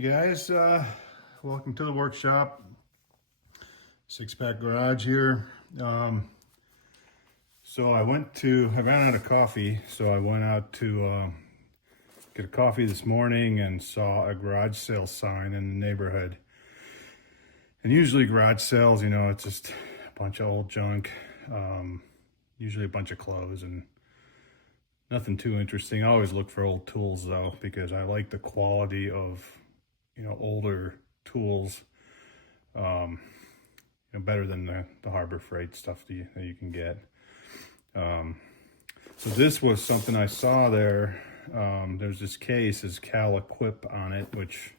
Hey guys, welcome to the workshop. Six Pack Garage here. So I ran out of coffee, so I went out to get a coffee this morning and saw a garage sale sign in the neighborhood. And usually garage sales, it's just a bunch of old junk, usually a bunch of clothes and nothing too interesting. I always look for old tools though, because I like the quality of older tools, better than the Harbor Freight stuff that you can get. So this was something I saw there. There's this case, is Cal Equip on it, which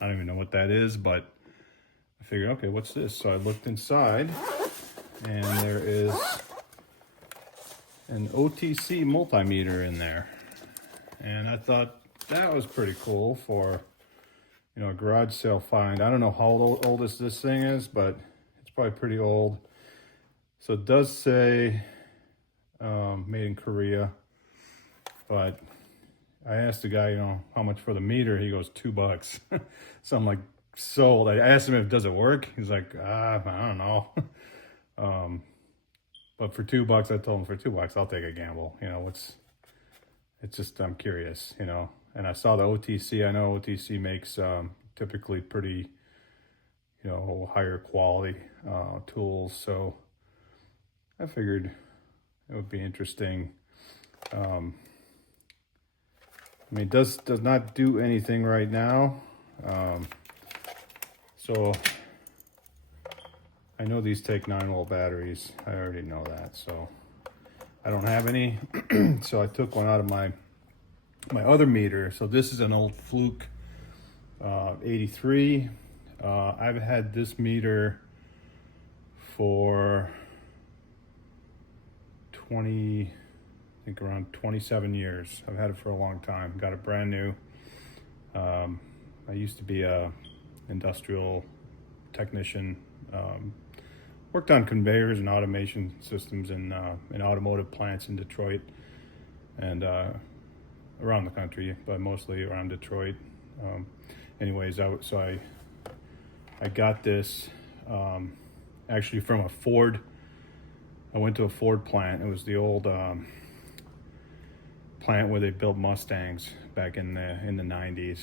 I don't even know what that is, but I figured, okay, what's this? So I looked inside, and there is an OTC multimeter in there. And I thought that was pretty cool for a garage sale find. I don't know how old this thing is, but it's probably pretty old. So it does say made in Korea, but I asked the guy, how much for the meter? He goes, $2. So I'm like, sold. I asked him does it work? He's like, I don't know. But for $2, I told him for $2, I'll take a gamble. It's just, I'm curious, and I saw the OTC. I know OTC makes typically pretty, higher quality tools. So I figured it would be interesting. It does not do anything right now. So I know these take 9-volt batteries. I already know that. So I don't have any. So I took one out of my other meter. So this is an old Fluke 83. I've had this meter for around 27 years. I've had it for a long time. Got it brand new. I used to be a industrial technician. Worked on conveyors and automation systems in automotive plants in Detroit and around the country, but mostly around Detroit. So I got this actually from a Ford. I went to a Ford plant. It was the old plant where they built Mustangs back in the 90s,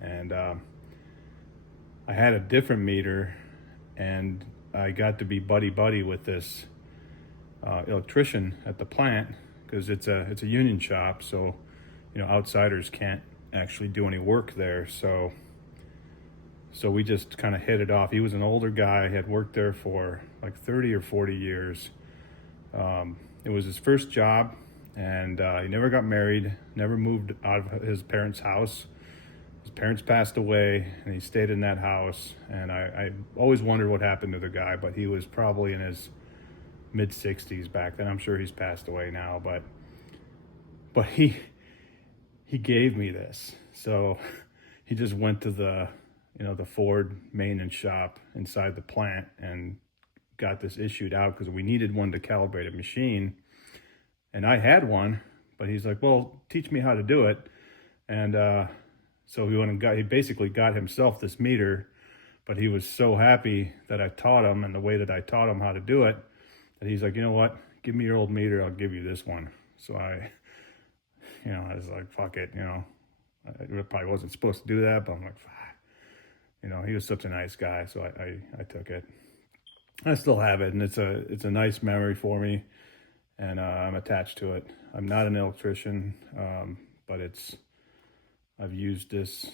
and I had a different meter, and I got to be buddy with this electrician at the plant, because it's a union shop, so outsiders can't actually do any work there. So we just kind of hit it off. He was an older guy, had worked there for like 30 or 40 years. It was his first job, and he never got married, never moved out of his parents' house. His parents passed away, and he stayed in that house. And I always wondered what happened to the guy, but he was probably in his mid-60s back then. I'm sure he's passed away now, but he gave me this. So he just went to the Ford maintenance shop inside the plant and got this issued out, because we needed one to calibrate a machine. And I had one, but he's like, well, teach me how to do it. And so he basically got himself this meter, but he was so happy that I taught him, and the way that I taught him how to do it, that he's like, you know what, give me your old meter, I'll give you this one. So I was like, fuck it, I probably wasn't supposed to do that, but I'm like, he was such a nice guy, so I took it. I still have it, and it's a nice memory for me, and I'm attached to it. I'm not an electrician, but I've used this,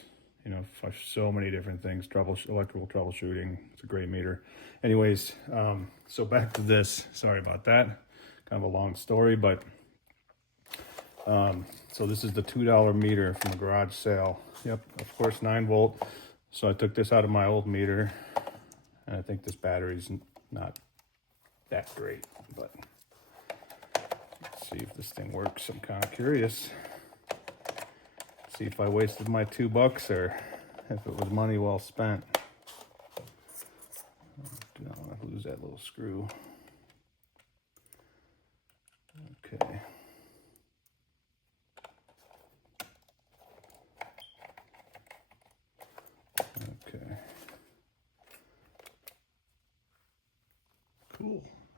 for so many different things, electrical troubleshooting. It's a great meter. Anyways, so back to this. Sorry about that. Kind of a long story, but so this is the $2 meter from the garage sale. Yep, of course, 9-volt. So I took this out of my old meter, and I think this battery's not that great, but let's see if this thing works. I'm kind of curious. See if I wasted my $2 or if it was money well spent. Do not want to lose that little screw. Okay.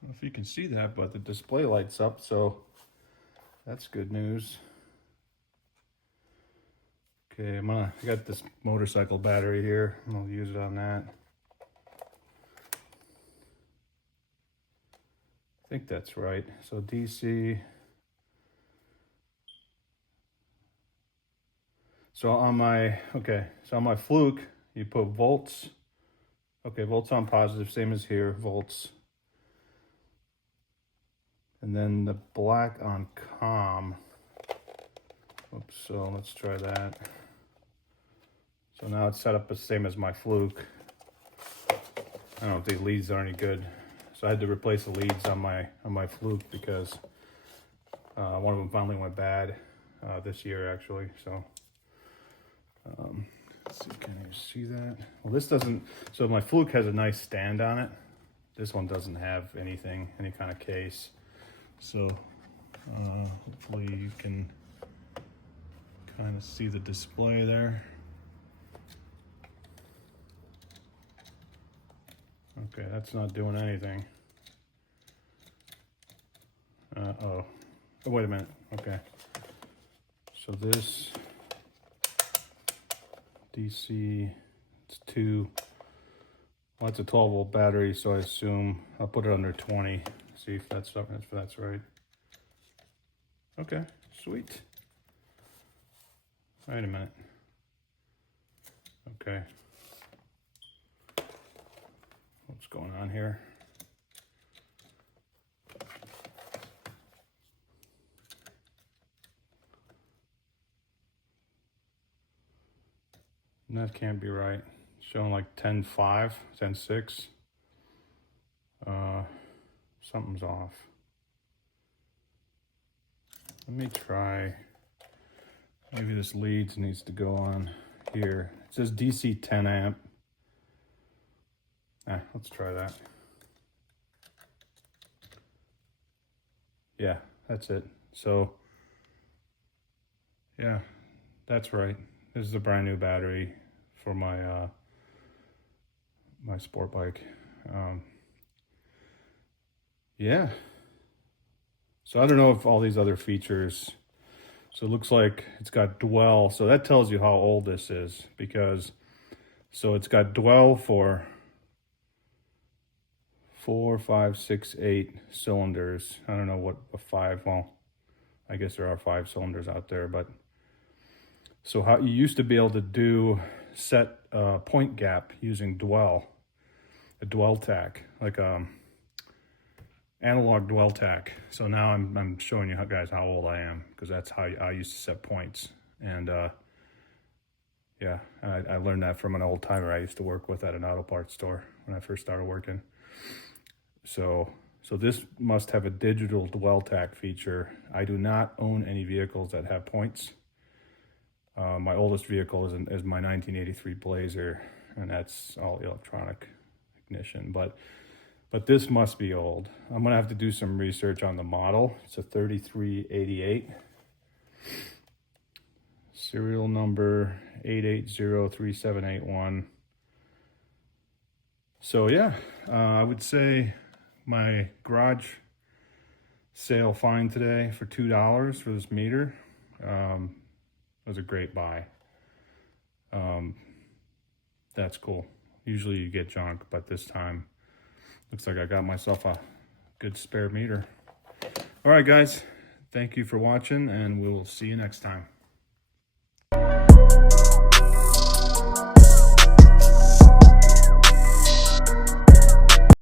don't know if you can see that, but the display lights up, so that's good news. Okay, I got this motorcycle battery here. I'll use it on that. I think that's right. So DC. So on my Fluke, you put volts. Okay, volts on positive, same as here, volts. And then the black on COM. Oops, so let's try that. So now it's set up the same as my Fluke. I don't know if these leads are any good. So I had to replace the leads on my Fluke because one of them finally went bad this year actually. So let's see, can you see that? Well, this doesn't. So my Fluke has a nice stand on it. This one doesn't have anything, any kind of case. So hopefully you can kind of see the display there. Okay, that's not doing anything. Oh, wait a minute. Okay. So this DC, it's well, it's a 12-volt battery, so I assume I'll put it under 20. See if that's right. Okay, sweet. Wait a minute. Okay. What's going on here? That can't be right. Showing like 10.5, 10.6. Something's off. Let me try. Maybe this leads needs to go on here. It says DC 10 amp. Let's try that. Yeah, that's it. So, yeah, that's right. This is a brand new battery for my my sport bike. Yeah. So I don't know if all these other features. So it looks like it's got dwell. So that tells you how old this is because. So it's got dwell for 4, 5, 6, 8 cylinders. I don't know what a 5. Well, I guess there are 5 cylinders out there, but. So how you used to be able to set point gap using dwell, a dwell tack, like analog dwell tack. So now I'm showing you guys how old I am because that's how I used to set points. And yeah, I learned that from an old timer I used to work with at an auto parts store when I first started working. So this must have a digital dwell tack feature. I do not own any vehicles that have points. My oldest vehicle is my 1983 Blazer, and that's all electronic ignition. But this must be old. I'm gonna have to do some research on the model. It's a 3388. Serial number 8803781. So yeah, I would say my garage sale find today for $2 for this meter. Was a great buy. That's cool. Usually you get junk, but this time looks like I got myself a good spare meter. All right, guys, thank you for watching, and we'll see you next time.